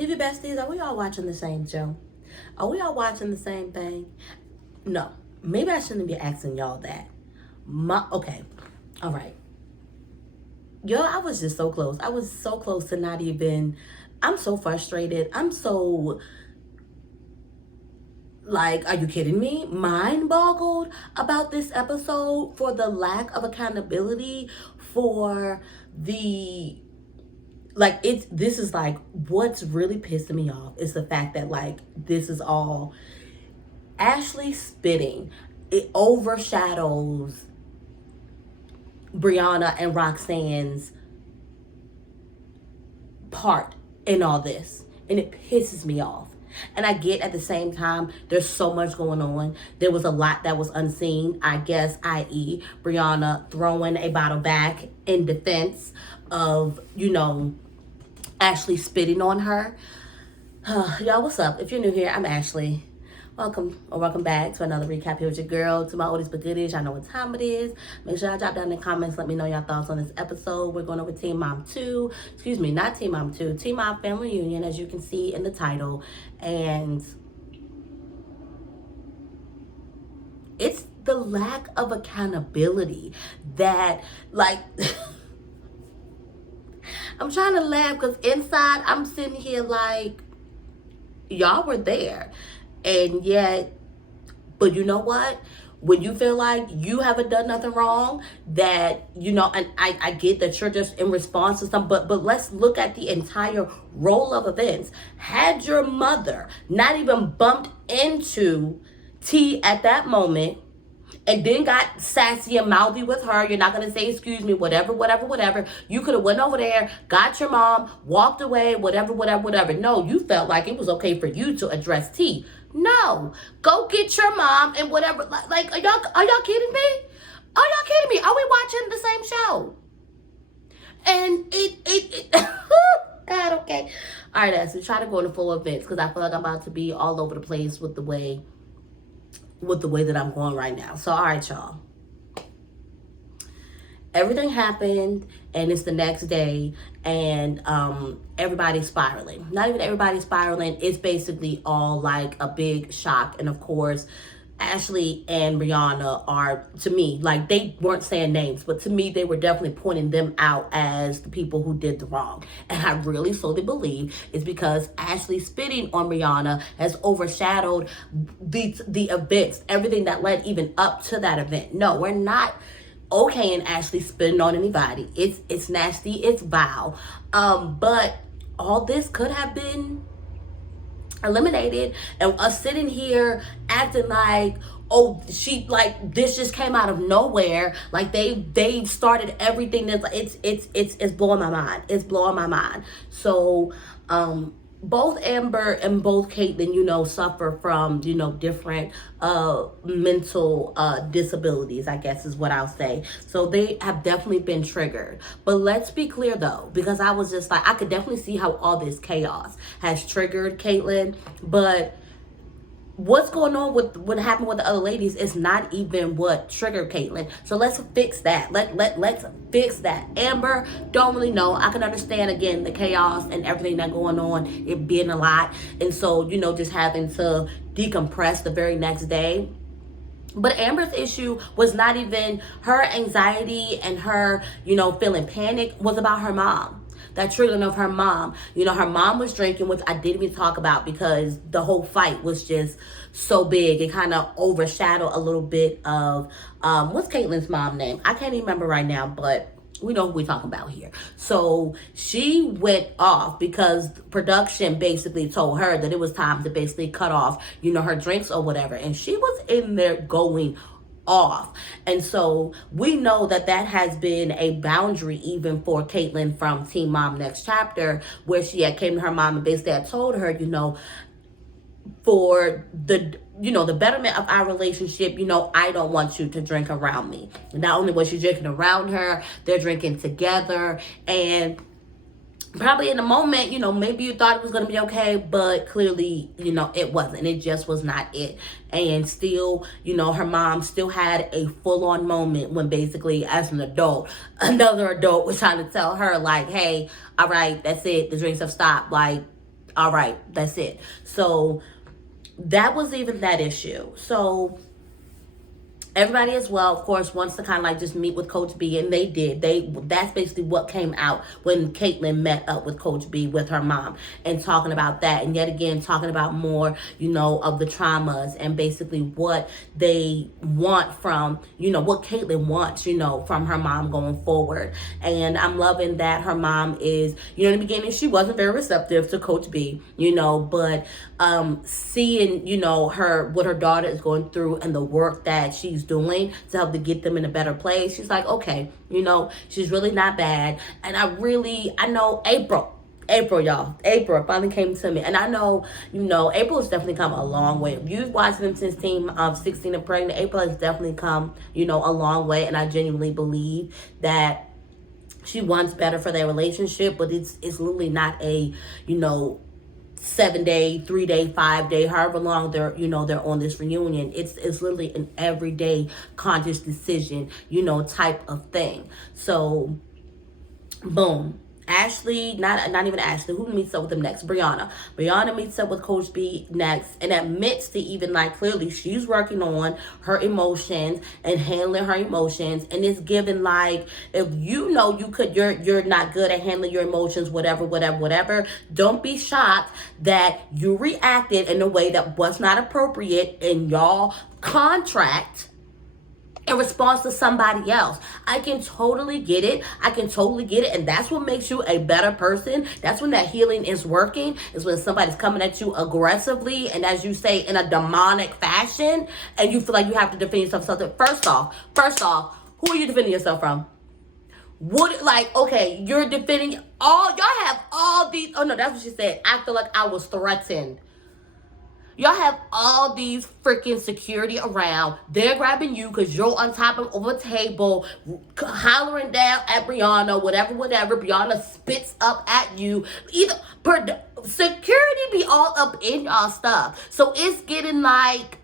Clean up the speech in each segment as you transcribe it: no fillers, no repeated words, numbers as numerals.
TV besties, are we all watching the same show? Are we all watching the same thing? No. Maybe I shouldn't be asking y'all that. Okay. All right. Yo, I was just so close. I was so close to not even. I'm so frustrated. I'm so, like, are you kidding me? Mind boggled about this episode for the lack of accountability, for the, like, this is like what's really pissing me off is the fact that, like, this is all Ashley spitting. It overshadows Brianna and Roxanne's part in all this, and it pisses me off. And I get at the same time, there's so much going on. There was a lot that was unseen, I guess, i.e. Brianna throwing a bottle back in defense of, Ashley spitting on her. Y'all, what's up? If you're new here, I'm Ashley. Welcome back to another recap here with your girl. To my oldies but goodies, y'all know what time it is. Make sure y'all drop down in the comments. Let me know your thoughts on this episode. We're going over Teen Mom 2. Excuse me, not Teen Mom 2. Teen Mom Family Reunion, as you can see in the title. And it's the lack of accountability that, like... I'm trying to laugh because inside I'm sitting here like, y'all were there. And yet, but you know what? When you feel like you haven't done nothing wrong, that, and I get that you're just in response to something, but let's look at the entire roll of events. Had your mother not even bumped into T at that moment, and then got sassy and mouthy with her, you're not going to say, excuse me, whatever. You could have went over there, got your mom, walked away, whatever. No, you felt like it was okay for you to address T. No, go get your mom and whatever. Like, are y'all kidding me? Are y'all kidding me? Are we watching the same show? And it God, okay. All right, Ashley, try to go into full events because I feel like I'm about to be all over the place with the way that I'm going right now. So, all right, y'all. Everything happened, and it's the next day, and everybody's spiraling. Not even everybody's spiraling. It's basically all like a big shock. And of course, Ashley and Brianna are, to me, like, they weren't saying names, but to me, they were definitely pointing them out as the people who did the wrong. And I really solely believe it's because Ashley spitting on Brianna has overshadowed the events, everything that led even up to that event. No, we're not okay and Ashley spitting on anybody. It's nasty, it's vile. But all this could have been eliminated, and us sitting here acting like, oh, she, like, this just came out of nowhere, like they started everything. That's, it's blowing my mind. It's blowing my mind. So both Amber and both Caitlyn, suffer from, different mental disabilities, I guess is what I'll say. So they have definitely been triggered. But let's be clear though, because I was just like, I could definitely see how all this chaos has triggered Caitlyn, but what's going on with what happened with the other ladies is not even what triggered Caitlyn. So let's fix that. Let's fix that. Amber, don't really know. I can understand, again, the chaos and everything that going on, it being a lot. And so, just having to decompress the very next day. But Amber's issue was not even her anxiety and her, feeling panic, was about her mom. That triggering of her mom. Her mom was drinking, which I didn't even talk about because the whole fight was just so big. It kind of overshadowed a little bit of, what's Caitlyn's mom's name? I can't even remember right now, but we know who we're talking about here. So she went off because production basically told her that it was time to basically cut off, her drinks or whatever. And she was in there going off. And so we know that has been a boundary even for Caitlyn from Teen Mom Next Chapter, where she had came to her mom and basically had told her, for the the betterment of our relationship, I don't want you to drink around me. Not only was she drinking around her, they're drinking together. And probably in the moment, maybe you thought it was going to be okay, but clearly, it wasn't. It just was not it. And still, her mom still had a full-on moment when basically, as an adult, another adult was trying to tell her, like, hey, all right, that's it. The drinks have stopped. Like, All right, that's it. So that was even that issue. So everybody as well, of course, wants to kind of like just meet with Coach B, and they did. That's basically what came out when Caitlyn met up with Coach B with her mom and talking about that, and yet again talking about more, of the traumas and basically what they want from, what Caitlyn wants, from her mom going forward. And I'm loving that her mom is, in the beginning she wasn't very receptive to Coach B, but seeing, her what her daughter is going through and the work that she's doing to help to get them in a better place, she's like, okay, she's really not bad. And I know April, y'all. April finally came to me. And I know, April has definitely come a long way. If you've watched them since Team 16 and Pregnant, April has definitely come, a long way. And I genuinely believe that she wants better for their relationship, but it's literally not a, 7-day, 3-day, 5-day, however long they're on this reunion. It's literally an everyday conscious decision, type of thing. So boom. Ashley, not even Ashley, who meets up with them next? Brianna meets up with Coach B next and admits to even like clearly she's working on her emotions and handling her emotions, and it's given like, if you're not good at handling your emotions, whatever, don't be shocked that you reacted in a way that was not appropriate in y'all contract in response to somebody else. I can totally get it. And that's what makes you a better person. That's when that healing is working, is when somebody's coming at you aggressively and, as you say, in a demonic fashion, and you feel like you have to defend yourself. First off, who are you defending yourself from? Okay, you're defending y'all have all these, oh no, that's what she said. I feel like I was threatened. Y'all have all these freaking security around. They're grabbing you because you're on top of a table, hollering down at Brianna, whatever. Brianna spits up at you. Security be all up in y'all stuff. So it's getting like,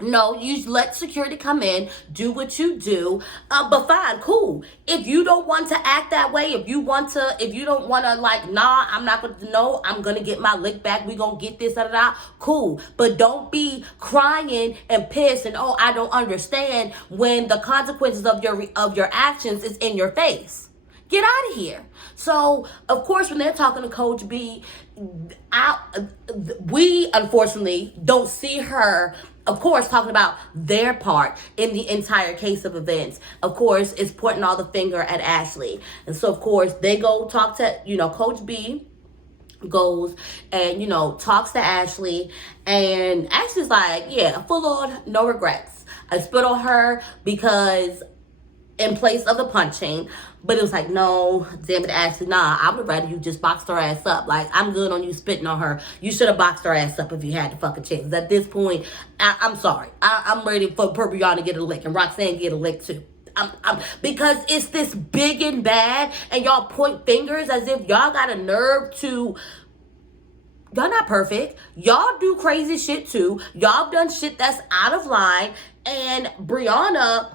no, you let security come in, do what you do, but fine, cool. If you don't want to act that way, if you don't want to like, nah, I'm not going to, no, I'm going to get my lick back, we going to get this, cool. But don't be crying and pissed and, oh, I don't understand, when the consequences of your actions is in your face. Get out of here. So, of course, when they're talking to Coach B, we unfortunately don't see her, of course, talking about their part in the entire case of events. Of course, it's pointing all the finger at Ashley. And so, of course, they go talk to, Coach B goes and, talks to Ashley. And Ashley's like, yeah, full on, no regrets. I spit on her because in place of the punching. But it was like, no, damn it, Ashley, nah, I would rather you just boxed her ass up. Like, I'm good on you spitting on her. You should have boxed her ass up if you had the fucking chance. At this point, I'm sorry. I'm ready for Brianna to get a lick and Roxanne get a lick too. Because it's this big and bad, and y'all point fingers as if y'all got a nerve to. Y'all not perfect. Y'all do crazy shit too. Y'all done shit that's out of line. And Brianna,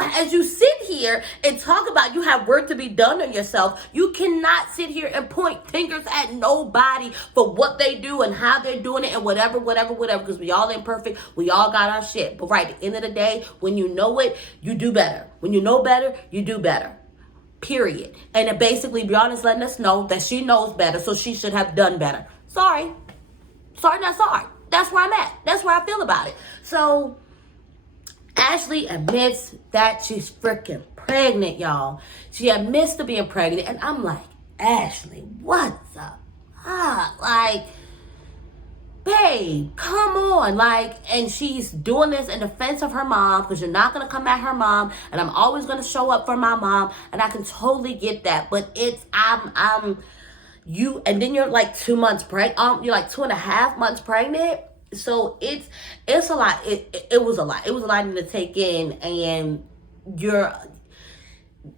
as you sit here and talk about you have work to be done on yourself, you cannot sit here and point fingers at nobody for what they do and how they're doing it and whatever, because we all imperfect. We all got our shit. But right, at the end of the day, when you know it, you do better. When you know better, you do better. Period. And it basically, Brianna's letting us know that she knows better, so she should have done better. Sorry, not sorry. That's where I'm at. That's where I feel about it. So Ashley admits that she's freaking pregnant, y'all. She admits to being pregnant, and I'm like, Ashley, what's up? Like, babe, come on. Like, and she's doing this in defense of her mom, because you're not going to come at her mom, and I'm always going to show up for my mom, and I can totally get that. But it's, and then you're like 2 months pregnant, you're like 2.5 months pregnant. So it's a lot. It was a lot. It was a lot to take in, and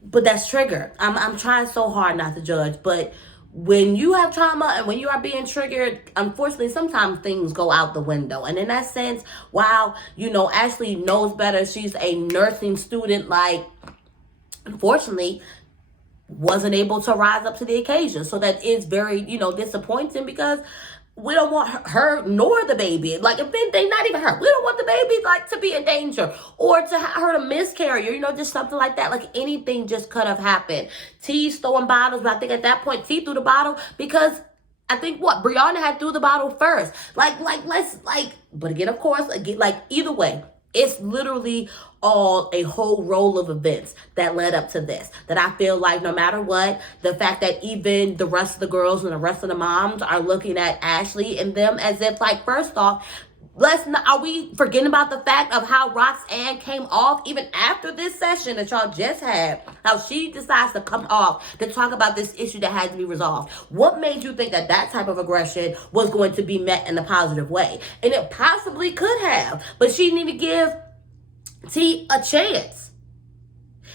but that's triggered. I'm trying so hard not to judge, but when you have trauma and when you are being triggered, unfortunately, sometimes things go out the window. And in that sense, while, Ashley knows better, she's a nursing student, like, unfortunately, wasn't able to rise up to the occasion. So that is very, disappointing, because we don't want her nor the baby. Like, if they not even her, we don't want the baby, like, to be in danger, or to her to miscarry, or, just something like that. Like, anything just could have happened. T's throwing bottles, but I think at that point T threw the bottle because I think Brianna had threw the bottle first. But again, of course, either way, it's literally all a whole roll of events that led up to this. That I feel like no matter what, the fact that even the rest of the girls and the rest of the moms are looking at Ashley and them as if, like, first off, are we forgetting about the fact of how Roxanne came off even after this session that y'all just had? How she decides to come off to talk about this issue that had to be resolved. What made you think that type of aggression was going to be met in a positive way? And it possibly could have, but she didn't even give T a chance.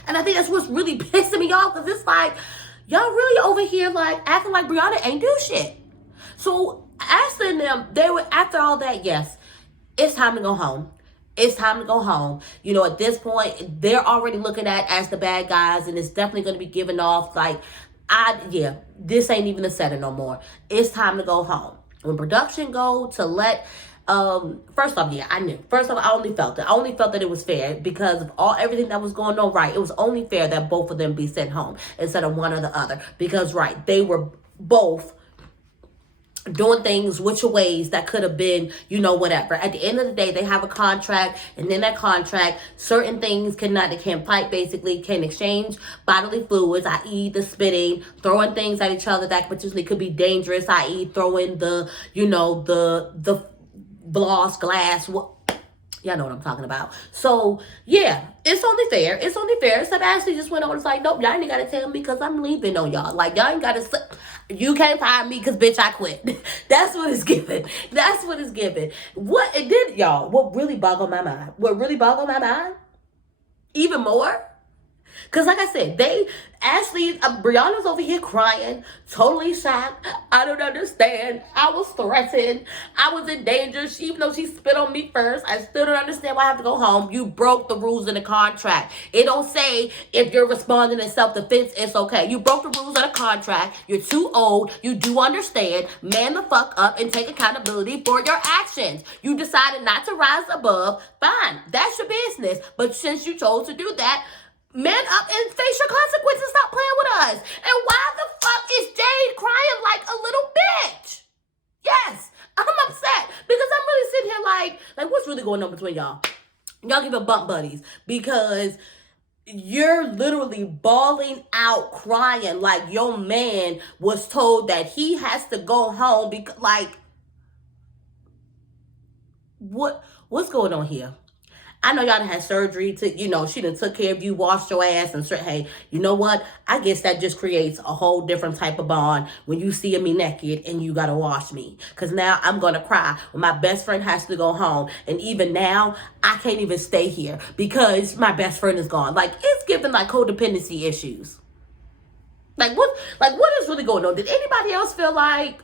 And I think that's what's really pissing me off, because it's like, y'all really over here like acting like Brianna ain't do shit. So Ashley and them, they were, after all that, yes, it's time to go home. It's time to go home. At this point, they're already looking at as the bad guys, and it's definitely going to be giving off like, this ain't even a setting no more. It's time to go home. When production go to let, first off, I knew. First off, I only felt that it was fair because of everything that was going on. Right, it was only fair that both of them be sent home instead of one or the other, because they were both doing things which ways that could have been, whatever. At the end of the day, they have a contract, and in that contract, certain things they can't fight, basically, can exchange bodily fluids, i.e. the spitting, throwing things at each other that potentially could be dangerous, i.e. throwing the glass. Y'all know what I'm talking about. So, yeah, it's only fair. Except Ashley just went on and was like, nope, y'all ain't got to tell me because I'm leaving on y'all. Like, y'all ain't got to... You can't fire me because, bitch, I quit. That's what it's giving. What it did, y'all, what really boggled my mind, even more, because like I said, Brianna's over here crying, totally shocked. I don't understand. I was threatened. I was in danger. Even though she spit on me first, I still don't understand why I have to go home. You broke the rules in the contract. It don't say if you're responding in self-defense, it's okay. You broke the rules of the contract. You're too old. You do understand. Man the fuck up and take accountability for your actions. You decided not to rise above. Fine. That's your business. But since you chose to do that, man up and face your consequences. Stop playing with us. And why the fuck is Jade crying like a little bitch? Yes, I'm upset because I'm really sitting here like what's really going on between y'all? Y'all give a bump buddies because you're literally bawling out, crying like your man was told that he has to go home because what's going on here? I know y'all done had surgery to, she done took care of you, washed your ass, and said, hey, you know what? I guess that just creates a whole different type of bond when you see me naked and you gotta wash me. Because now I'm gonna cry when my best friend has to go home. And even now, I can't even stay here because my best friend is gone. Like, it's giving codependency issues. What is really going on? Did anybody else feel like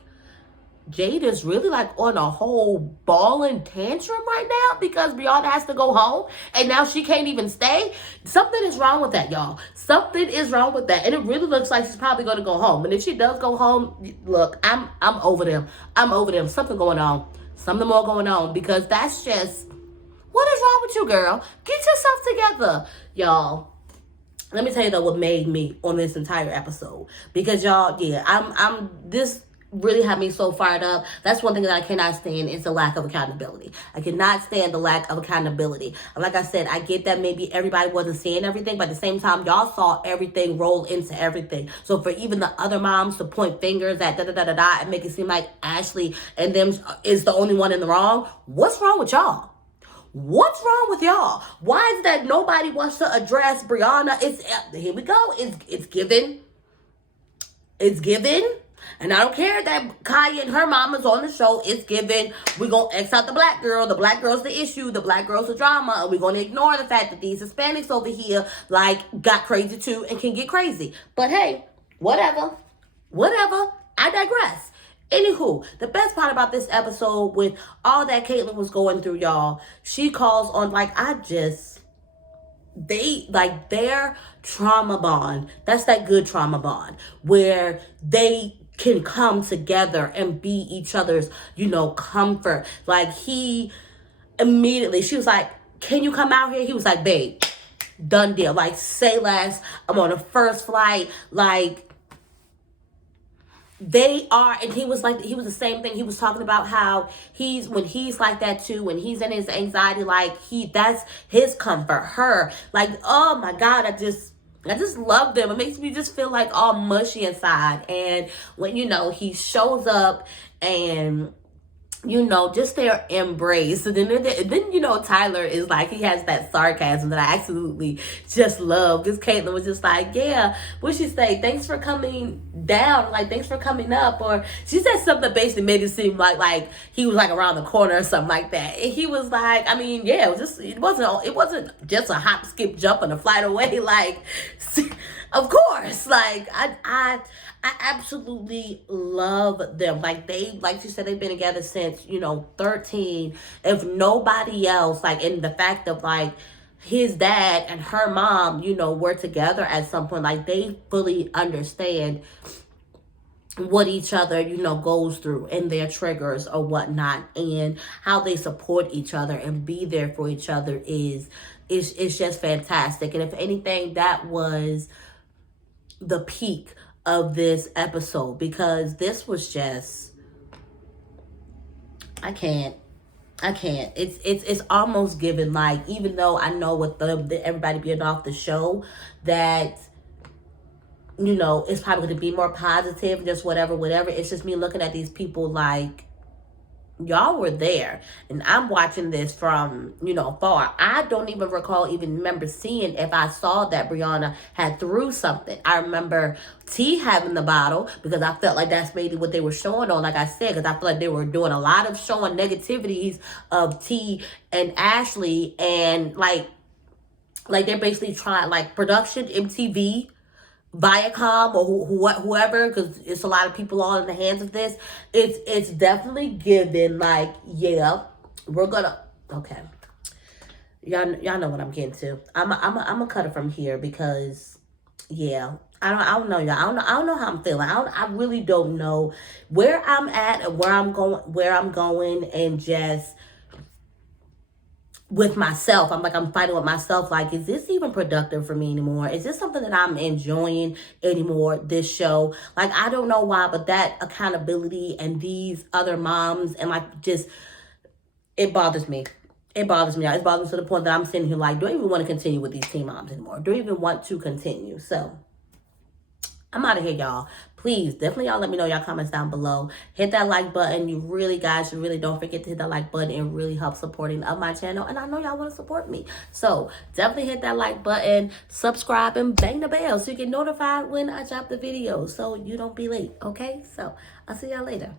Jade is really on a whole bawling tantrum right now because Brianna has to go home and now she can't even stay? Something is wrong with that, y'all. Something is wrong with that. And it really looks like she's probably going to go home. And if she does go home, look, I'm over them. Something going on. Something more going on, because that's just, what is wrong with you, girl? Get yourself together, y'all. Let me tell you though what made me on this entire episode, because y'all, this really had me so fired up. That's one thing that I cannot stand, is the lack of accountability. I cannot stand the lack of accountability. And like I said, I get that maybe everybody wasn't seeing everything, but at the same time, y'all saw everything roll into everything. So for even the other moms to point fingers at da-da-da-da-da and make it seem like Ashley and them is the only one in the wrong, what's wrong with y'all? What's wrong with y'all? Why is that nobody wants to address Brianna? Here we go. It's given. And I don't care that Kaya and her mama's on the show. It's given. We're going to X out the black girl. The black girl's the issue. The black girl's the drama. And we're going to ignore the fact that these Hispanics over here, got crazy too and can get crazy. But hey, whatever. I digress. Anywho, the best part about this episode, with all that Caitlyn was going through, y'all, she calls on, they like their trauma bond. That's that good trauma bond where they can come together and be each other's, comfort. Like he immediately, she was like, can you come out here? He was like, babe, done deal. Like, say less. I'm on the first flight. Like, they are, and he was the same thing. He was talking about how when he's like that too, when he's in his anxiety, like that's his comfort, her. Like, oh my God, I just love them. It makes me just feel like all mushy inside. And when, he shows up and, just their embrace. So then, Tyler is like, he has that sarcasm that I absolutely just love. Because Caitlyn was just like, yeah, what'd she say? Thanks for coming down. Like, thanks for coming up. Or she said something that basically made it seem like he was like around the corner or something like that. And he was like, I mean, yeah, it wasn't just a hop, skip, jump and a flight away. Like, of course, like I absolutely love them. Like you said, they've been together since, 13. If nobody else, like, in the fact of like his dad and her mom, were together at some point, like they fully understand what each other, goes through and their triggers or whatnot, and how they support each other and be there for each other is just fantastic. And if anything, that was the peak of this episode, because this was just, I can't. It's almost given, like, even though I know with everybody being off the show that, it's probably going to be more positive, just whatever. It's just me looking at these people like, y'all were there, and I'm watching this from, far. I don't even remember seeing if I saw that Brianna had threw something. I remember T having the bottle, because I felt like that's maybe what they were showing on, like I said, because I feel like they were doing a lot of showing negativities of T and Ashley, and like they're basically trying, like, production, MTV, Viacom, or whoever, because it's a lot of people all in the hands of this. It's definitely given, like, yeah, we're gonna, okay, y'all know what I'm getting to. I'm a cut it from here, because yeah, I don't know, y'all. I don't know how I'm feeling. I really don't know where I'm at and where I'm going, and just with myself, I'm fighting with myself. Like, is this even productive for me anymore? Is this something that I'm enjoying anymore, this show? Like, I don't know why, but that accountability and these other moms, and like, just, it bothers me. It bothers me. It bothers me to the point that I'm sitting here like, do I even want to continue with these teen moms anymore? Do I even want to continue? So I'm out of here, y'all. Please, definitely y'all let me know your comments down below. Hit that like button. You really don't forget to hit that like button. It really helps supporting of my channel. And I know y'all want to support me. So definitely hit that like button, subscribe, and bang the bell so you get notified when I drop the video, so you don't be late. Okay? So I'll see y'all later.